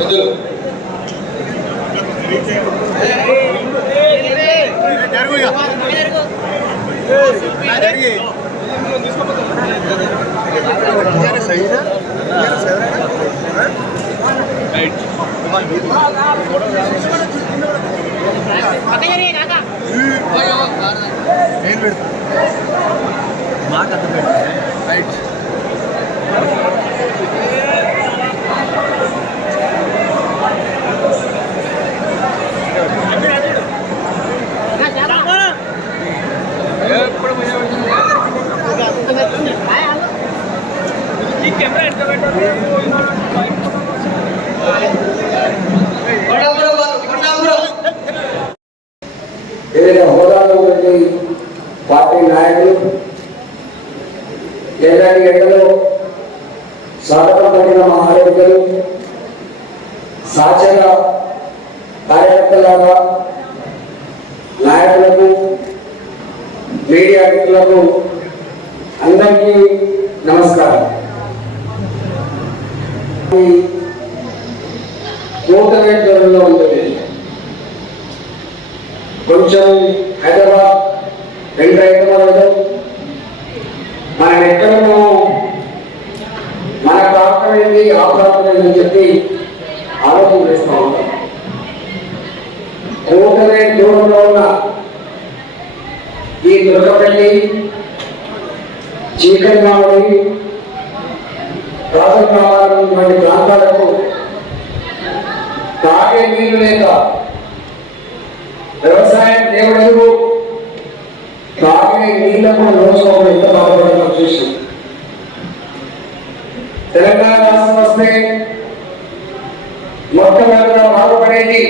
పెద్దలు ఏదైనా హోదాలో ఉండే పార్టీ నాయకులు ఎలాంటి ఎండలో సాధన పడిన మా ఆరోగ్యులు సహచర కార్యకర్తలాగా నాయకులకు మీడియా మిత్రులకు అందరికీ నమస్కారం. ఈ నూతన ధరలో ఉంటుంది. కొంచెం హైదరాబాద్ రెండు హైదరాబాద్ మనం ఎక్కడో మన ప్రాంతం ఏంటి ఆ ప్రాంతం ఏంటి అని చెప్పి ఆలోచన చేస్తూ ఉంటాం కూటమి దూరంలో ఉన్న ఈ దుర్గపల్లి చీకటిమావడి రాజగ్రామాలు వంటి ప్రాంతాలకు తాగే నీళ్ళు లేక వ్యవసాయం దేవుడు తాగే నీళ్ళకు రోజుకోవడం ఎంత బాధపడడం చూసి తెలంగాణ రాష్ట్రం వస్తే మొట్టమొదటిగా బాధపడేది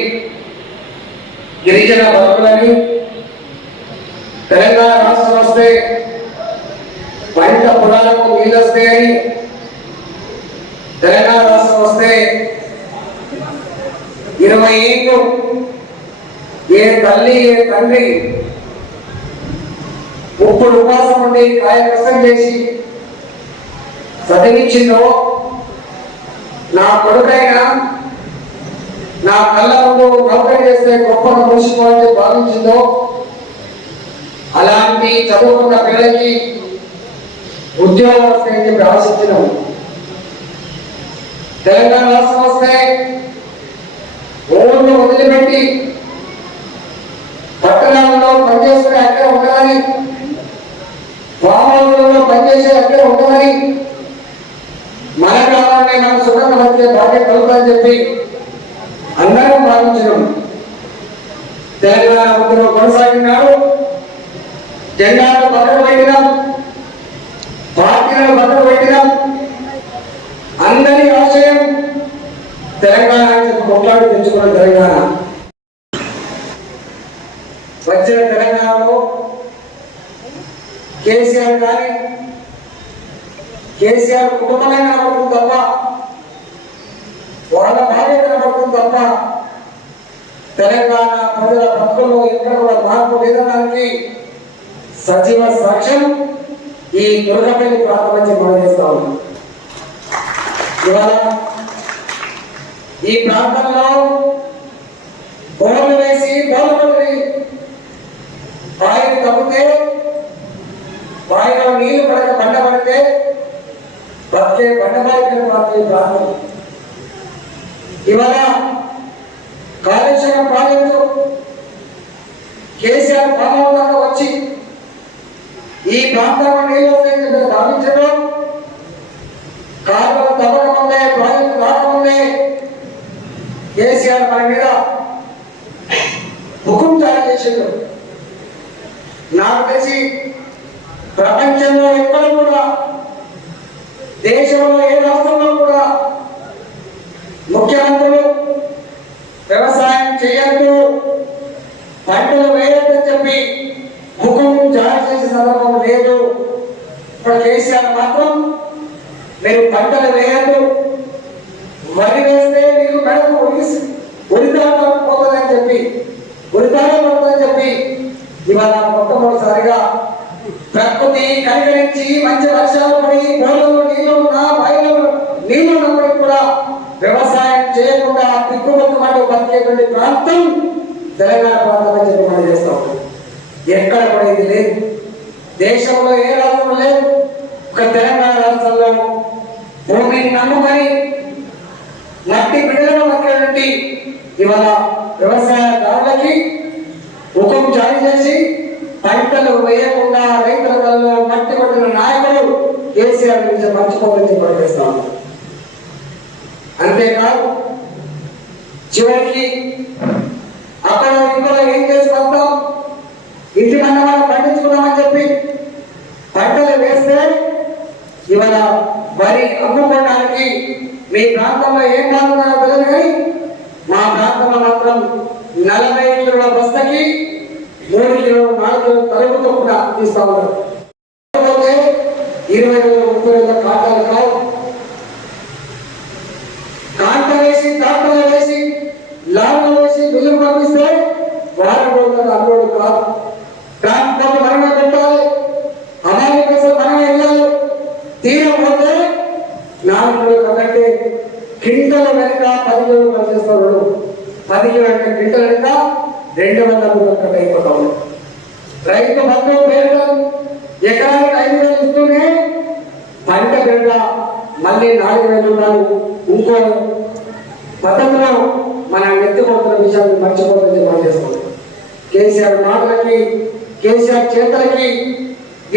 గిరిజన వర్గులని తెలంగాణ రాష్ట్రం వస్తే పంట పొలాలకు నీళ్ళు వస్తాయని తెలంగాణ రాష్ట్రం వస్తే ఇరవై ఏళ్ళు ఏ తల్లి ఏ తండ్రి ముప్పుడు ఉపాసం ఉండి కాయ కష్టం చేసి చదివించిందో నా కొడుకైనా నా కళ్ళ ముందు నౌకరీ చేస్తే గొప్ప మూసిపోవాలని భావించిందో అలాంటి చదువుకున్న పిల్లలకి ఉద్యోగం వస్తాయని చెప్పి ఆశించినాం తెలంగాణ రాష్ట్రం వస్తే ఊళ్ళు వదిలిపెట్టి పట్టణాలలో పనిచేసుకునే అక్కడ ఉండాలి గ్రామాలలో పనిచేసే అక్కడ ఉండదని మన గ్రామాన్ని మన సుఖంగా వచ్చే బాధ్యత కలుగుతుందని చెప్పి అందరూ భావించడం తెలంగాణ ఉద్యమం కొనసాగినాడు జెండాలు పక్కకు పెట్టినాం పార్టీలను పక్కకు పెట్టినాం అందరి ఆశయం తెలంగాణ అని చెప్పి కొట్లాడి తెచ్చుకున్న తెలంగాణ. వచ్చిన తెలంగాణలో కేసీఆర్ కానీ కేసీఆర్ కుటుంబమైన తప్ప వాళ్ళ భార్య తప్ప తెలంగాణ ప్రజల భక్తుల్లో ఎక్కడ కూడా మార్పు లేదనడానికి సజీవ సాక్ష్యం ఈ దుర్గపల్లి ప్రాంతం నుంచి మనం చేస్తా ఉన్నాం. ఇవాళ ఈ ప్రాంతంలో బోర్లు వేసి బోర్లు బాయిలు తగ్గితే బాయిలో నీళ్ళు పడక బండ పడితే బతికే బండబాయికి పార్టీ ప్రాంతం. ఇవాళ కాళేశ్వరం ప్రాజెక్టు కేసీఆర్ పాలనగా వచ్చి ఈ ప్రాంతంలో నీళ్ళు వస్తాయని భావించడం కాలువలు తవ్వకముందే ప్రాజెక్టు రాకముందే కేసీఆర్ మన మీద హుకుం జారీ చేసిండు. నాకు తెలిసి ప్రపంచంలో ఎక్కడ కూడా దేశంలో ఏ రాష్ట్రంలో ముఖ్యమంత్రులు వ్యవసాయం చేయొద్దు పంటలు వేయొద్దని చెప్పి ముఖం జారీ చేసే సందర్భం లేదు. ఇప్పుడు కేసీఆర్ మాత్రం మీరు పంటలు వేయద్దు వరి వేస్తే మీకు మెడకు ఉరిసి పోతుందని చెప్పి ఉరిదాగా పోతుందని చెప్పి ఇవాళ మొట్టమొదటిసారిగా ప్రకృతి కనికరించి మంచి వర్షాలు పడి బోర్లలో నీళ్ళు ఉన్నా బాయిలో నీళ్ళు ఉన్నప్పటికీ కూడా వ్యవసాయం చేయకుండా పిక్కుముక్కమంటూ బతికేటువంటి ప్రాంతం తెలంగాణ ప్రాంతం అని చెప్పి మనం చేస్తాం ఎక్కడ కూడా ఇది లేదు. దేశంలో ఏ రాష్ట్రం లేదు. ఒక తెలంగాణ రాష్ట్రంలో భూమిని నమ్ముకొని మట్టి బిడ్డలను బతికేటువంటి ఇవాళ వ్యవసాయదారులకి హుకం జారీ చేసి పంటలు వేయకుండా రైతుల వల్ల మట్టి కొట్టిన నాయకులు కేసీఆర్ నుంచి మర్చిపోవాలని ప్రకటిస్తాం అంతేకాదు చివరికి అక్కడ ఇక్కడ ఏం చేసుకుంటాం? వస్తాం ఇంటి మనం పండించుకున్నామని చెప్పి పంటలు వేస్తే ఇవాళ వరి అమ్ముకోవడానికి మీ ప్రాంతంలో ఏం కాకుండా తెలియదు కానీ మా ప్రాంతంలో మాత్రం నలభై కిలోల బస్తకి మూడు కిలోలు నాలుగు కిలోలు తరుగుతూ కూడా తీస్తా ఉన్నారు. ఇరవై రోజులు ముప్పై రోజుల కాటాలు కావు కాంట వేసి తాటలు వేసి లాభం వేసి బిల్లు పంపిస్తే వారం రోజులు అల్లుడు కాదు ట్రాన్స్పోర్ట్ మనమే పెట్టాలి అమాలి పైసలు మనమే వెళ్ళాలి తీరం పోతే నాలుగు రోజులు కంటే కింటల వెనుక పదివేలు రోజులు పదిహేను వెనుక కింటల వెనుక రెండు వందల రూపాయలు అయిపోతాం అయిపోతా రైతు బంధు పేరుగా ఎకరానికి ఐదు వేలు ఇస్తూనే పంట పేరుగా మళ్ళీ నాలుగు వేలు ఉన్నారు ఇంకో పథకంలో మనం ఎత్తుకుంటున్న విషయాన్ని మర్చిపోతుంది పనిచేస్తాం కేసీఆర్ మాటలకి కేసీఆర్ చేతలకి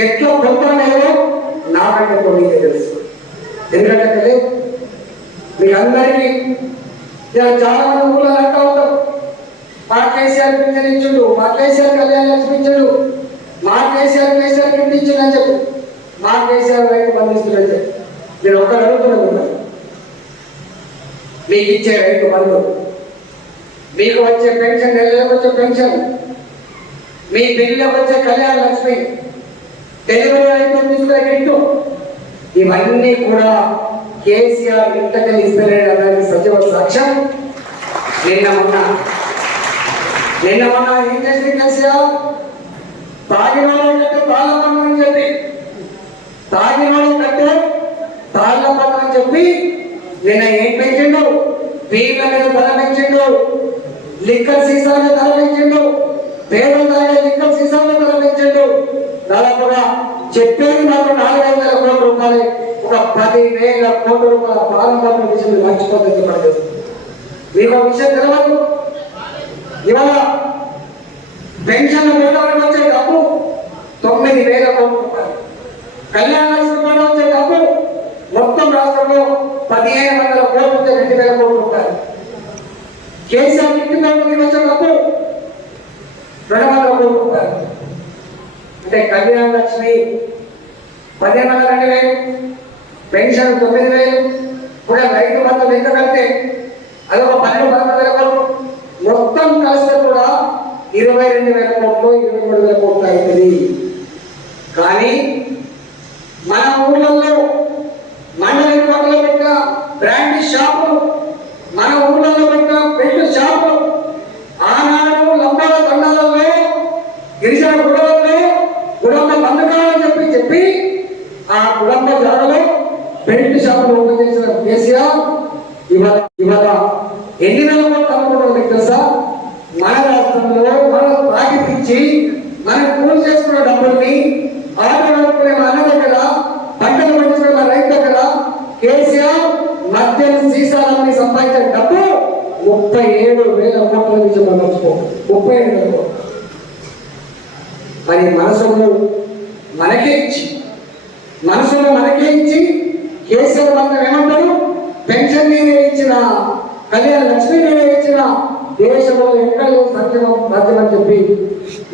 ఎట్లా పొందనేదో నాకంటే కొన్ని తెలుసు. ఎందుకంటే తల్లి, మీ అందరికీ చాలా మంది ఊళ్ళో అంటూ ఉంటారు మా కేసీఆర్ పింఛన్ మా కేసీఆర్ కళ్యాణ్ లక్ష్మి మా కేసీఆర్ కేసీఆర్ పింఛించుడు అని చెప్పి. మా కేసీఆర్ రైతు అని చెప్పి. నేను ఒక అడుగుతున్నాను మీకు ఇచ్చే రైతు బంధు మీకు వచ్చే పెన్షన్ నెలలకు వచ్చే పెన్షన్. మీ బిల్లులకు వచ్చే కళ్యాణ లక్ష్మి. డెలివరీ అయితే తీసుకునే ఇవన్నీ కూడా కేసీఆర్ ఇంతకని ఇన్స్పైర్ అన్నది సజీవ సాక్ష్యం? నిన్న మొన్న. నిన్న మొన్న ఏం చేసింది కేసీఆర్? తాగిన వాళ్ళు కంటే తాళ్ళ పన్ను అని చెప్పి. తాగిన వాళ్ళు కంటే తాళ్ళ పన్ను అని చెప్పి నిన్న ఏం పెంచిండు? పీల మీద ధర పెంచిండు. లిక్కర్ సీసాల ధర పెంచిండు. పేదలు తాగే లిక్కర్ సీసాల ధర పెంచిండు. దాదాపుగా చెప్పేది మాకు నాలుగు వందల కోట్ల రూపాయలు. ఒక పది కోట్ల రూపాయల ప్రారంభం విషయం మర్చిపోతుంది చెప్పండి మీకు ఒక విషయం తెలియదు ఇవాళ పెన్షన్ వేతనం వచ్చే డబ్బు తొమ్మిది వేల కోట్ల రూపాయలు. కళ్యాణ లక్ష్మి వచ్చే డబ్బు మొత్తం రాష్ట్రంలో పదిహేను వందల కోట్ల నుంచి రెండు వేల కోట్ల రూపాయలు. కేసీఆర్ ఇంటి మీద వచ్చే డబ్బు రెండు వందల కోట్ల రూపాయలు. అంటే కళ్యాణ లక్ష్మి పదిహేను వందల రెండు వేలు పెన్షన్ తొమ్మిది వేలు కూడా రైతు బంధు లెక్క కలిపితే అదొక పన్నెండు పదకొండు వేల మొత్తం కలిస్తే కూడా ఇరవై రెండు వేల కోట్లు ఇరవై మూడు వేల కోట్లు అవుతుంది. కానీ మన ఊళ్ళల్లో మండల పక్కలో పెట్టిన బ్రాండ్ షాపులు మన ఊళ్ళల్లో పెట్టిన పెళ్ళి షాపులు ఆనాడు లంబాల తండాలలో గిరిజన గుడవల్లో కుటుంబ బంధకాలని చెప్పి చెప్పి ఆ కుటుంబ జాడలో బెల్ట్ షాపులు ఓపెన్ చేసిన కేసీఆర్ ఇవాళ ఎన్ని నెలల కోట్లు తెలుసా? మన రాష్ట్రంలో మనం తాగిపించి మనం పూజ చేసుకున్న డబ్బుల్ని ఆటో మన అన్న దగ్గర పంటలు పండించుకున్న మన రైతు దగ్గర కేసీఆర్ మద్యం సీసాలని సంపాదించిన డబ్బు ముప్పై ఏడు వేల కోట్ల నుంచి మనం ముప్పై ఏడు వేల కోట్లు. మరి మనసులు మనకే ఇచ్చి మనసులో మనకే ఇచ్చి కేసీఆర్ మనం ఏమంటారు? పెన్షన్ నేనే ఇచ్చిన కళ్యాణ లక్ష్మి నేనే ఇచ్చిన దేశంలో ఎక్కడ లేని సంక్షేమం రాజ్యమని చెప్పి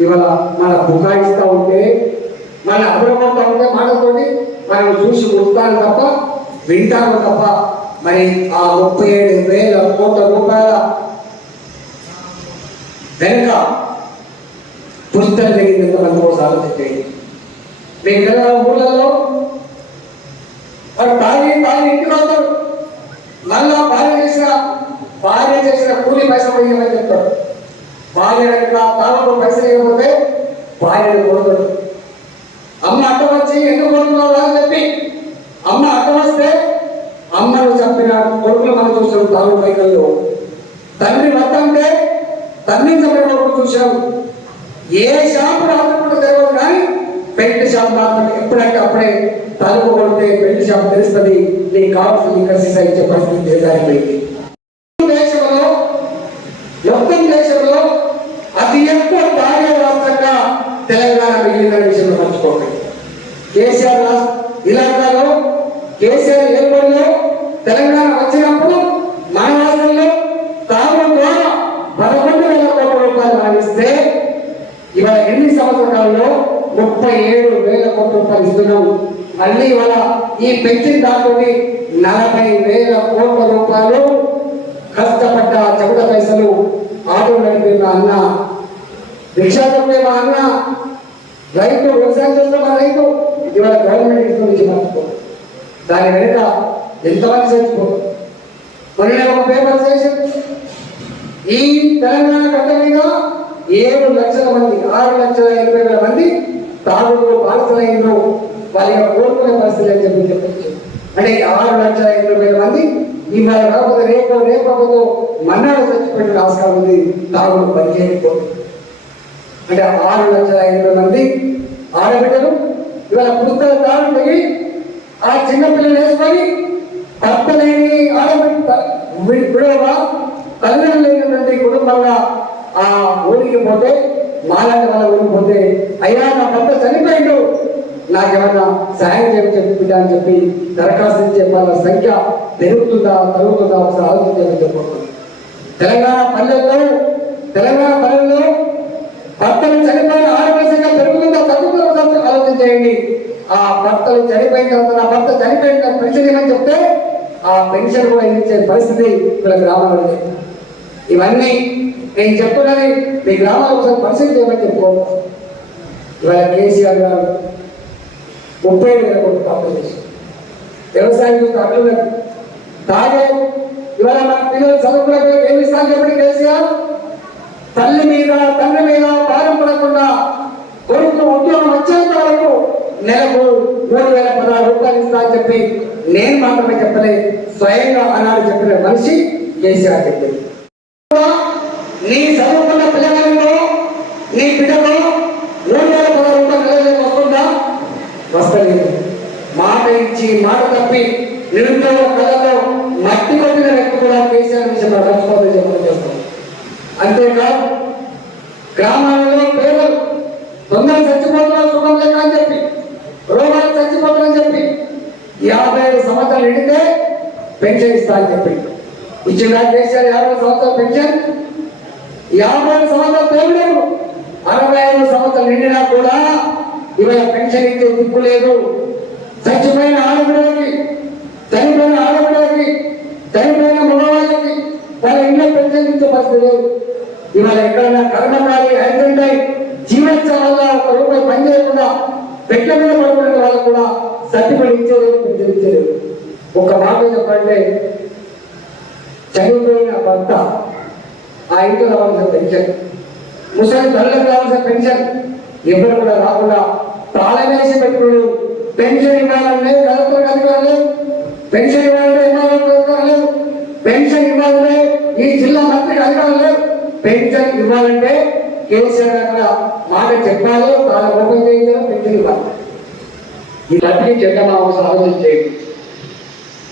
ఇవాళ మన బుకాయిస్తూ ఉంటే మన అభివృద్ధి ఉంటే మాటతోటి మనం చూసి ఉంటాను తప్ప వింటాను తప్ప మరి ఆ ముప్పై ఏడు వేల కోట్ల రూపాయల వెనుక పుస్తకం జరిగింది ఎంతమంది కోసం ఆలోచించండి. మీ తెలంగాణ ఊళ్ళలో వాడు తాగి భార్య వస్తాడు మళ్ళా భార్య చేసిన భార్య చేసిన కూలి పైసలు వేయమని చెప్తాడు భార్య కనుక తాళకు పైసలు ఇవ్వకపోతే భార్యను కొడుతాడు. అమ్మ అడ్డం వచ్చి ఎందుకు కొడుతున్నావు అని చెప్పి అమ్మ అడ్డం వస్తే అమ్మను చంపిన కొడుకులు మనం చూసాం తాగు పైకల్లో. తండ్రి వద్దంటే తండ్రి కొడుకు చూసాం ఏ షాపు రాత్రి తెలియదు కానీ పెయింట్ షాప్ మాత్రం ఎప్పుడంటే అప్పుడే తలుపు కొడితే పెయింట్ షాప్ తెలుస్తుంది నీకు కావాల్సింది ఇక్కడ సీసా ఇచ్చే పరిస్థితి దేశానికి దేశంలో మొత్తం దేశంలో అతి ఎక్కువ భార్య రాష్ట్రంగా తెలంగాణ మిగిలిన విషయంలో మర్చిపోండి కేసీఆర్ ఇలాకాలో కేసీఆర్ ఏర్పడిలో తెలంగాణ వచ్చినప్పుడు మన రాష్ట్రంలో తాము ద్వారా పదకొండు వేల కోట్ల రూపాయలు మరణిస్తే ఇవాళ ఎన్ని సంవత్సరాల్లో ముప్పై ఏడు వేల కోట్ల రూపాయలు ఇస్తున్నాం. మళ్ళీ ఇవాళ ఈ పెన్షన్ దాటుకుని నలభై వేల కోట్ల రూపాయలు కష్టపడ్డ చెమట పైసలు ఆటో మా అన్న రిక్షా తొక్కే మా అన్న రైతు వ్యవసాయం చేస్తున్న మా రైతు ఇవాళ గవర్నమెంట్ ఇస్తుంది మర్చిపో దాని వెనుక ఎంతమంది చచ్చిపోతారు మొన్న ఒక పేపర్ చేసి ఈ తెలంగాణ గడ్డ మీద ఏడు లక్షల మంది ఆరు లక్షల ఎనభై వేల మంది తాగుడు బాధితులైనరు వాళ్ళ కోరుకునే పరిస్థితి అని చెప్పి చెప్పచ్చు. అంటే ఆరు లక్షల ఎనభై వేల మంది ఇవాళ కాకపోతే రేపు రేపకపోతే మన్నాడు చచ్చిపోయిన ఆస్కారం ఉంది. తాగుడు పనిచేయకపోతే. అంటే ఆరు లక్షల ఐదు మంది ఆడబిడ్డలు ఇవాళ పుస్తక తాడు పోయి ఆ చిన్నపిల్లలు వేసుకొని భర్త లేని ఆడబిడ్డ వి- విడవ తల్లిదండ్రులు లేనటువంటి కుటుంబంగా ఆ ఊరికి పోతే మాలాంటి వాళ్ళ ఊరికి పోతే అయ్యా నా భర్త చనిపోయిండు. నాకేమన్నా సహాయం చేయమని చెప్పి బిడ్డ అని చెప్పి దరఖాస్తు ఇచ్చే వాళ్ళ సంఖ్య పెరుగుతుందా తరుగుతుందా ఒకసారి ఆలోచించాలని చెప్పకుండా తెలంగాణ పల్లెల్లో తెలంగాణ పల్లెల్లో భర్తలు చనిపోయిన ఆరోగ్యంగా పెరుగుతుందా తగ్గుతుందా ఒకసారి ఆలోచన చేయండి ఆ భర్తలు చనిపోయిన తర్వాత నా భర్త చనిపోయిన తర్వాత పెన్షన్ ఏమని చెప్తే ఆ పెన్షన్ కూడా ఇచ్చే పరిస్థితి ఇక్కడ గ్రామాలు ఇవన్నీ నేను చెప్తున్నది మీ గ్రామాలు ఒకసారి పరిస్థితి ఏమని చెప్పుకోవడం ఇవాళ కేసీఆర్ గారు ముప్పై ఏడు వేల కోట్లు అప్పులు చేశారు. వ్యవసాయం చూస్తే అట్లున్నది తాగే ఇవాళ మన పిల్లలు చదువుకునే ఏమి ఇస్తాను కేసీఆర్? తల్లి మీద తండ్రి మీద భారం పడకుండా కొడుకు ఉద్యోగం వచ్చేంత వరకు నెలకు మూడు వేల పదహారు రూపాయలు ఇస్తా అని చెప్పి నేను మాత్రమే చెప్పలే స్వయంగా ఆనాడు చెప్పిన మనిషి కేసీఆర్ చెప్పింది. నీ చదువుకున్న పిల్లగానిలో నీ బిడ్డ మూడు వేల పదహారు రూపాయలు నెలకు వస్తుందా వస్తలేదు మాట ఇచ్చి మాట తప్పి నిరుద్యోగ కళలో మట్టి కొట్టిన వ్యక్తి కూడా కేసీఆర్ విషయంలో రాష్ట్రపతి చెప్పడం చేస్తాం. అంతేకాదు గ్రామాలలో పేదలు తొందరగా చచ్చిపోతున్నారు సుఖం లేక అని చెప్పి రోగాలు చచ్చిపోతున్నారని చెప్పి యాభై ఐదు సంవత్సరాలు ఎడితే పెన్షన్ ఇస్తా అని చెప్పి. ఇచ్చిన కేసీఆర్ యాభై సంవత్సరాలు పెన్షన్ యాభై ఐదు సంవత్సరాలు పేరు అరవై ఐదు సంవత్సరాలు నిండినా కూడా ఇవాళ పెన్షన్ ఇచ్చే దిక్కు లేదు. చచ్చిపోయిన ఆడపిల్లలకి చనిపోయిన ఆడపిల్లలకి చనిపోయిన మగవాళ్ళకి వాళ్ళ ఇంట్లో పెన్షన్ పరిస్థితి లేదు. ఇవాళ ఎక్కడైనా కర్మకాలి యాక్సిడెంట్ అయి జీవించడం ఒక రూపాయి పని చేయకుండా పెట్టె మీద పడుకునే వాళ్ళు కూడా సర్టిఫికేట్ ఇచ్చేది పెన్షన్ ఇచ్చేది ఒక మాట చెప్పంటే చనిపోయిన భర్త ఆ ఇంట్లో రావాల్సిన పెన్షన్ ముసలి తల్లికి రావాల్సిన పెన్షన్ ఎవరు కూడా రాకుండా తాళమేసి పెట్టుకున్నాడు. పెన్షన్ ఇవ్వాలంటే కలెక్టర్ అధికారులు పెన్షన్ ఇవ్వాలంటే ఎమ్మెల్యే పెన్షన్ ఇవ్వాలంటే ఈ జిల్లా మంత్రికి అధికారులు పెన్షన్ ఇవ్వాలంటే కేసీఆర్ అక్కడ మాట చెప్పాలి తాను ఓపెన్ చేయించాలి పెన్షన్ ఇవ్వాలి. ఈ తప్పికి చెడ్డ మా అవసరం ఆలోచన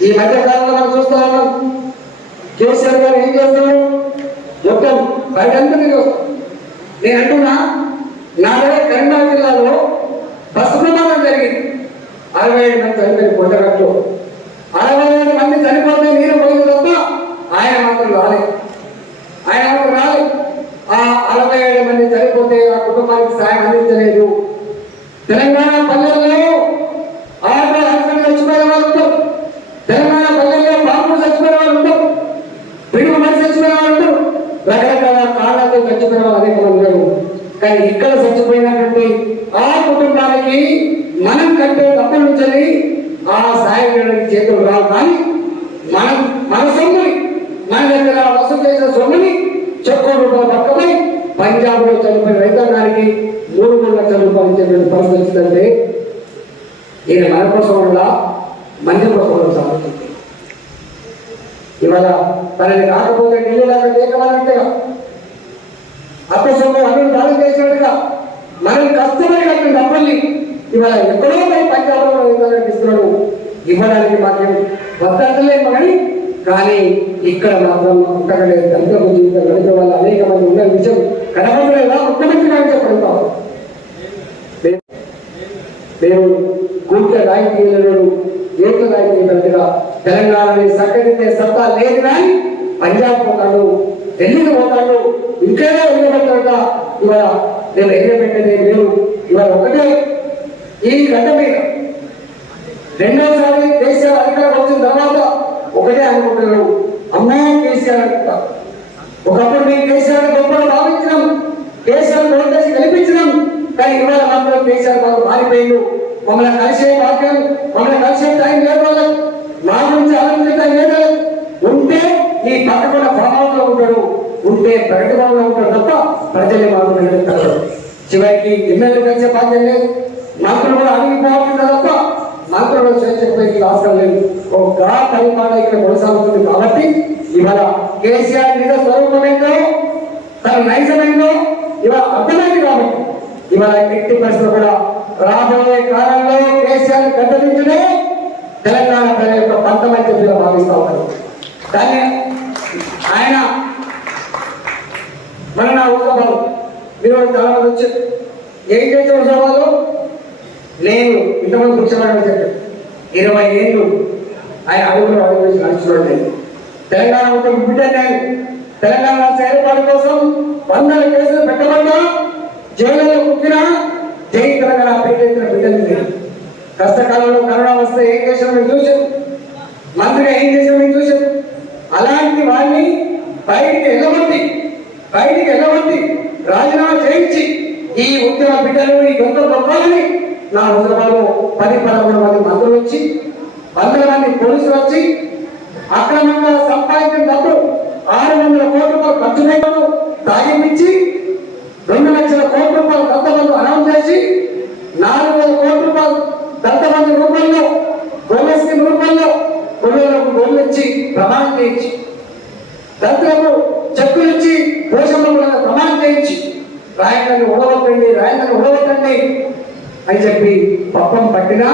ఈ మధ్య కాలంలో మనం చూస్తా ఉన్నాం కేసీఆర్ గారు ఏం చేస్తున్నారు? మొత్తం బయటంతా వస్తాం నేను అంటున్నా నా దగ్గర కరీంనగర్ జిల్లాలో బస్సు ప్రమాదం జరిగింది. అరవై ఏడు మంది చనిపోయింది కొండగట్టు. అరవై ఏడు మంది చనిపోతే నీరు పోయింది తప్ప ఆయన మాత్రం రాలేదు. ఆయన మాత్రం రాలేదు. ఆ అరవై ఏడు మంది చనిపోతే ఆ కుటుంబానికి సాయం అందించలేదు. తెలంగాణ పల్లెల్లో ఆటో యాక్సిడెంట్ చచ్చిపోయిన వాళ్ళు ఉంటారు. తెలంగాణ పల్లెల్లో బాంబులు చచ్చిపోయిన వాళ్ళు ఉంటారు. పిడుగు మనిషి చచ్చిపోయిన వాళ్ళు ఉంటారు. రకరకాల కారణాలతో చచ్చిపోయిన వాళ్ళు అనేక మంది కానీ ఇక్కడ చచ్చిపోయినటువంటి ఆ కుటుంబానికి మనం కట్టే డబ్బుల నుంచి ఆ సాయం చేతులు రావు. కానీ మనం మన సొమ్ముని మన దగ్గర వసూలు చేసిన సొమ్ముని చెక్కో రూపాయలు పక్కపై పంజాబ్లో చనిపోయిన రైతాంగానికి మూడు మూడు లక్షల రూపాయలు ఇచ్చేటువంటి పరిస్థితి వచ్చిందంటే ఈయన మన కోసం వల్ల మంచి కోసం వల్ల సాగుతుంది ఇవాళ తనని రాకపోతే ఢిల్లీ దాకా లేకమన్నట్టుగా అప్పసొమ్ము అన్ని దానం చేసినట్టుగా మనం కష్టపడి కట్టిన డబ్బుల్ని ఇవాళ ఎక్కడో పోయి పంజాబ్లో ఇస్తున్నాడు ఇవ్వడానికి మాత్రం వద్దలేము కానీ కానీ ఇక్కడ మాత్రం ఒక్కడే దళితుల జీవితం దళితుల వల్ల అనేక మంది ఉన్న విషయం కనపడలేదా. ముఖ్యమంత్రి గారికి చెప్పడుతాం మేము గుంట రాజకీయాలను ఏక రాజకీయంగా తెలంగాణని సక్కదిద్దే సత్తా లేదు కానీ పంజాబ్ పోతాడు ఢిల్లీకి పోతాడు ఇంకేదో వెళ్ళబడతాడుగా ఇవాళ నేను ఎగరబెట్టేది లేదు ఇవాళ ఒకటే. ఈ గడ్డ మీద రెండోసారి కేసీఆర్ అధికారం వచ్చిన తర్వాత ఒకటే అనుకుంటున్నారు అమ్మా కేసీఆర్ అనుకుంటా ఒకప్పుడు మేము కేసీఆర్ గొప్పలు భావించినాం. కేసీఆర్ ఓటేసి కల్పించినాం కానీ ఇవాళ మాత్రం కేసీఆర్ మాకు మారిపోయిండు. మమ్మల్ని కలిసి భాగ్యం మమ్మల్ని కలిసే టైం లేదు వాళ్ళకి మా గురించి ఆలోచించే టైం లేదు వాళ్ళకి. ఉంటే ఈ పక్కకున్న ఫామ్లో ఉంటాడు ఉంటే ప్రగతి భవన్లో ఉంటాడు తప్ప ప్రజల్ని మాత్రం ఎదుగుతాడు చివరికి ఎమ్మెల్యే కలిసే భాగ్యం లేదు మంత్రులు కూడా అడిగిపోతుంది తప్ప మంత్రులు స్వేచ్ఛకు అవసరం లేదు ఒక పరిపాలన ఇక్కడ కొనసాగుతుంది కాబట్టి ఇవాళ కేసీఆర్ నిజ స్వరూపమేందో తన నైజమేందో ఇవాళ అర్థమైంది కాబట్టి ఇవాళ ఎట్టి పరిస్థితులు కూడా రాబోయే కాలంలో కేసీఆర్ గడ్డదించడే తెలంగాణ ప్రజల యొక్క పంతమని చెప్పి భావిస్తా ఉన్నారు కానీ ఆయన మన నా ఊసబాబు మీరు చాలా మంది వచ్చారు. ఏంటైతే చేసే నేను ఇంతమంది కూర్చోమని చెప్పారు ఇరవై ఏళ్ళు ఆయన అడుగులు అడుగు నడుచుకోండి తెలంగాణ ఒక బిడ్డ నేను. తెలంగాణ రాష్ట్ర ఏర్పాటు కోసం వందల కేసులు పెట్టబడ్డా జైల్లో కుక్కినా జై తెలంగాణ పేరెత్తిన బిడ్డలు కష్టకాలంలో కరోనా వస్తే ఏం చేసాం మేము చూసాం మంత్రిగా ఏం చేసాం మేము చూసాం అలాంటి వాడిని బయటికి వెళ్ళబట్టి బయటికి వెళ్ళబట్టి రాజీనామా చేయించి ఈ ఉద్యమ బిడ్డలు ఈ దొంగ దొంగలని నా హుజరాబాద్లో పది పదకొండు మంది మందులు వచ్చి వందల మంది పోలీసులు వచ్చి అక్రమంగా సంపాదించిన డబ్బు ఆరు వందల కోట్లతో ఖర్చు పెట్టడం తాగిపించి రెండు లక్షల కోట్ల రూపాయలు దత్తమంది అనౌన్స్ చేసి నాలుగు వేల కోట్ల రూపాయలు దత్తమంది రూపంలో బోనస్ స్కీమ్ రూపంలో కొనుగోలకు లోన్లు ఇచ్చి ప్రమాణం చేయించి దళితులకు చెక్కులు ఇచ్చి పోషమ్మలకు ప్రమాణం చేయించి రాయకాన్ని ఉడవట్టండి రాయకాన్ని ఉడవకండి అని చెప్పి పప్పం పట్టినా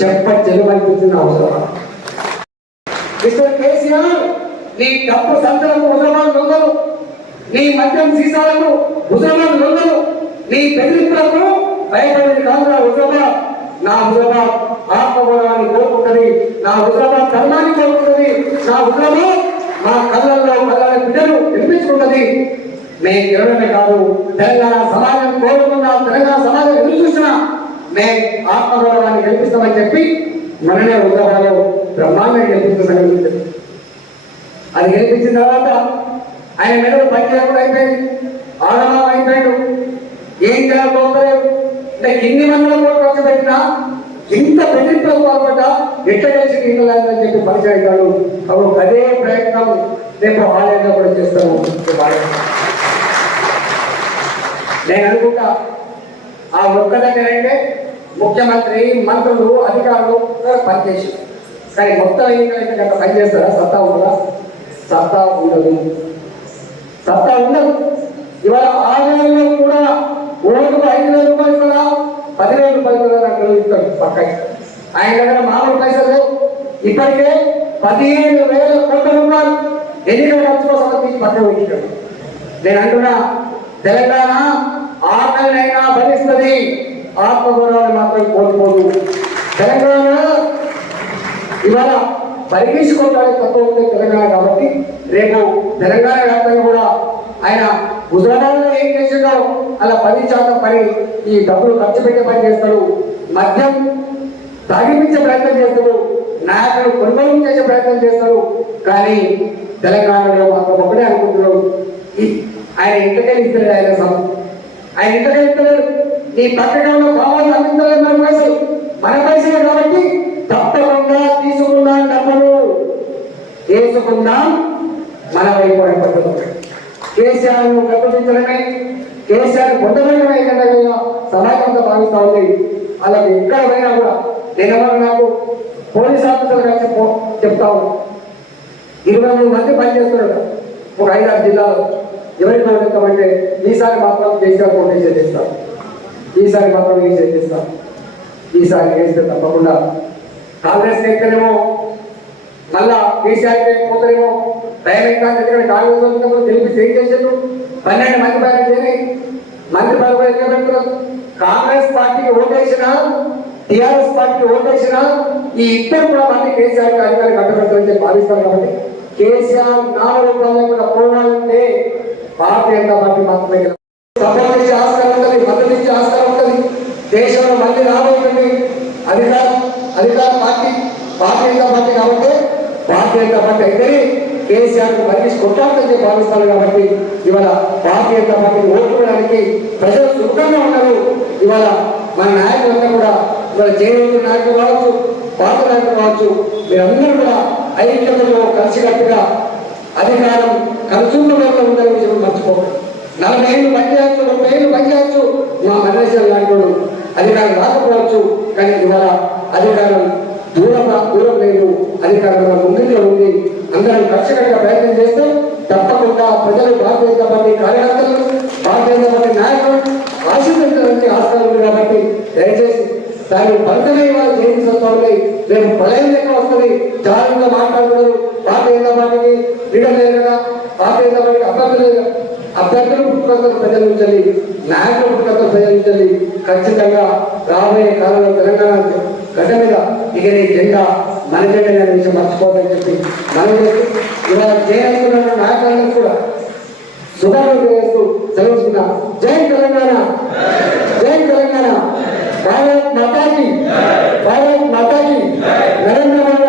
చెప్ప చెలువనిపించిన అవసరం. మిస్టర్ కేసీఆర్ నీ డబ్బు సంతలకు హుజరాబాద్ నొందరు నీ మద్యం సీసాలకు హుజరాబాద్ నొందరు నీ బెదిరింపులకు భయపడేది కాదురా హుజరాబాద్ నా హుజరాబాద్ ఆత్మగౌరవాన్ని కోరుకుంటుంది నా హుజరాబాద్ ధర్మాన్ని కోరుకుంటుంది నా హుజరాబాద్ మా కళ్ళల్లో కళ్ళని బిడ్డలు వినిపించుకుంటది. మేము ఎవరమే కాదు తెలంగాణ సమాజం కోరుకున్న తెలంగాణ సమాజం ఎదురు చూసినా మేము ఆత్మగౌరవాన్ని గెలిపిస్తామని చెప్పి మననే ఉదాహరణలో బ్రహ్మాండం గెలిపిస్తున్న అది గెలిపించిన తర్వాత ఆయన మెడలు పనిచేయకుండా అయిపోయింది ఆడమా అయిపోయాడు. ఏం చేయాలనుకోలేదు అంటే ఎన్ని వందల ఖర్చు పెట్టినా ఇంత బెదిరింపులో పాల్పడ్డా ఎట్ట కలిసి నీళ్ళని చెప్పి పరిచయాలు అప్పుడు అదే ప్రయత్నం రేపు ఆలయంలో కూడా చేస్తాము. నేను అనుకుంటా ఆ ఒక్క దగ్గర అంటే ముఖ్యమంత్రి మంత్రులు అధికారులు పనిచేసి కానీ మొత్తం ఏంటంటే కనుక పనిచేస్తారా? సత్తా ఉందా? సత్తా ఉండదు. సత్తా ఉండదు. ఇవాళ ఆలయంలో కూడా ఓటుకు ఐదు వేల రూపాయలు కూడా పదివేల రూపాయలు కూడా నాకు ఇస్తాడు పక్కకి. ఆయన దగ్గర మామూలు పైసలు లేవు. ఇప్పటికే పదిహేను వేల కోట్ల రూపాయలు ఎన్నికల ఖర్చు కోసం తీసి పక్కన పెట్టాడు నేను అంటున్నా తెలంగాణ ఆకలినైనా భరిస్తుంది. ఆత్మగౌరవాన్ని మాత్రం కోల్పోదు. తెలంగాణ ఇవాళ పరిగీసుకోవడానికి తక్కువ ఉంటే తెలంగాణ కాబట్టి రేపు తెలంగాణ వ్యాప్తంగా కూడా ఆయన హుజరాబాద్ ఏం చేసిండో అలా పది శాతం పని ఈ డబ్బులు ఖర్చు పెట్టే పని చేస్తారు మద్యం తాగిపించే ప్రయత్నం చేస్తాడు. నాయకులు కొనుగోలు చేసే ప్రయత్నం చేస్తాడు. కానీ తెలంగాణలో మాత్రం ఒకటే అనుకుంటున్నాడు. ఈ- ఆయన ఇంటికెళ్ళి ఇస్తాడు ఆయన సం- ఆయన ఇంటికెళ్ళి ఇస్తలేడు నీ పక్కన కావాలి అందించలేదు మన పైసలు మన పైసలు కాబట్టి తప్పకుండా తీసుకున్నా డబ్బులు వేసుకుందాం మన వైపు అయిపోతుంది కేసీఆర్ను కేసీఆర్ పొందడమే ఏదైనా సమాజంతో భావిస్తా ఉంది. అలాగే ఎక్కడ పోయినా కూడా నేను నాకు పోలీస్ ఆఫీసర్ కలిసి చెప్తా ఉన్నాను ఇరవై మూడు మంది పనిచేస్తున్నారు. ఒక ఐదారు జిల్లాలో. ఎవరికి ఓటేస్తామంటే ఈసారి మాత్రం కేసీఆర్ పోటీ చేపిస్తాం. ఈసారి మాత్రం వేసి చేపిస్తాం. ఈసారి చేస్తే తప్పకుండా. కాంగ్రెస్ ఎక్కడేమో మళ్ళా కేసీఆర్ పోతేమో డైరెక్ట్ కాంగ్రెస్ వచ్చినప్పుడు తెలిపి ఏం చేశారు పన్నెండు మంది పైన మంత్రి పదవి కాంగ్రెస్ పార్టీకి ఓటేసిన టిఆర్ఎస్ పార్టీకి ఓటేసిన ఈ ఇద్దరు కూడా మళ్ళీ కేసీఆర్ అధికారులు కట్టబెడతారని చెప్పి భావిస్తారు కాబట్టి కేసీఆర్ నాలుగు రూపాయలు కూడా పోవాలంటే భారతీయ జనతా పార్టీ మాత్రమే గెలవాలి. సపోర్ట్ ఇచ్చే ఆస్కారం ఉంటుంది మద్దతు ఇచ్చే ఆస్కారం ఉంటుంది దేశంలో మళ్ళీ రాబోతుంది అధికార అధికార పార్టీ భారతీయ జనతా పార్టీ కాబట్టి భారతీయ జనతా పార్టీ అయితేనే కేసీఆర్ మళ్ళీ కొట్టాలని భావిస్తారు కాబట్టి ఇవాళ భారతీయ జనతా పార్టీ ఓడిపోవడానికి ప్రజలు సుఖంగా ఉన్నారు ఇవాళ మన నాయకులంతా కూడా ఇవాళ జయవంతు నాయకులు కావచ్చు పాత నాయకులు కావచ్చు మీరందరూ కూడా ఐక్యతలో కలిసికట్టుగా అధికారం కన్సూమర్లో ఉందని విషయం మర్చిపోకండి. నలభై ఏళ్ళు పనిచేయచ్చు ముప్పై ఏళ్ళు పనిచేయచ్చు మా మరణశాల లాంటి అధికారం రాకపోవచ్చు. కానీ ఇవాళ అధికారం దూరం దూరం లేదు. అధికారం మన ముందులో ఉంది. అందరం కక్షకట్టుగా ప్రయత్నం చేస్తే తప్పకుండా ప్రజలు భారతీయ జనతా పార్టీ కార్యకర్తలు భారతీయ జనతా పార్టీ నాయకులు ఆశీర్వదించడానికి ఆస్కారం ఉంది కాబట్టి దయచేసి దాని ఫలితమే వాళ్ళు జయంతి సంస్థలపై రేపు ప్రళయం లెక్క వస్తుంది. జాగ్రత్తగా మాట్లాడుతున్నారు. భారతీయ జనతా పార్టీకి లీడర్ లేదు కదా. భారతీయ సభకి అభ్యర్థులు అభ్యర్థులు పుట్టుకొస్తారు ప్రజల నుంచి నాయకులు పుట్టుకొస్తారు ప్రజల నుంచి ఖచ్చితంగా రాబోయే కాలంలో తెలంగాణ గడ్డ మీద దిగని జెండా మన జెండా అనే విషయం మర్చిపోదని చెప్పి మనం ఇవాళ చేయాల్సిన నాయకులందరూ కూడా శుభాలను చేస్తూ సెలవుకున్నా జై తెలంగాణ! జై తెలంగాణ! నరేంద్ర మోడీ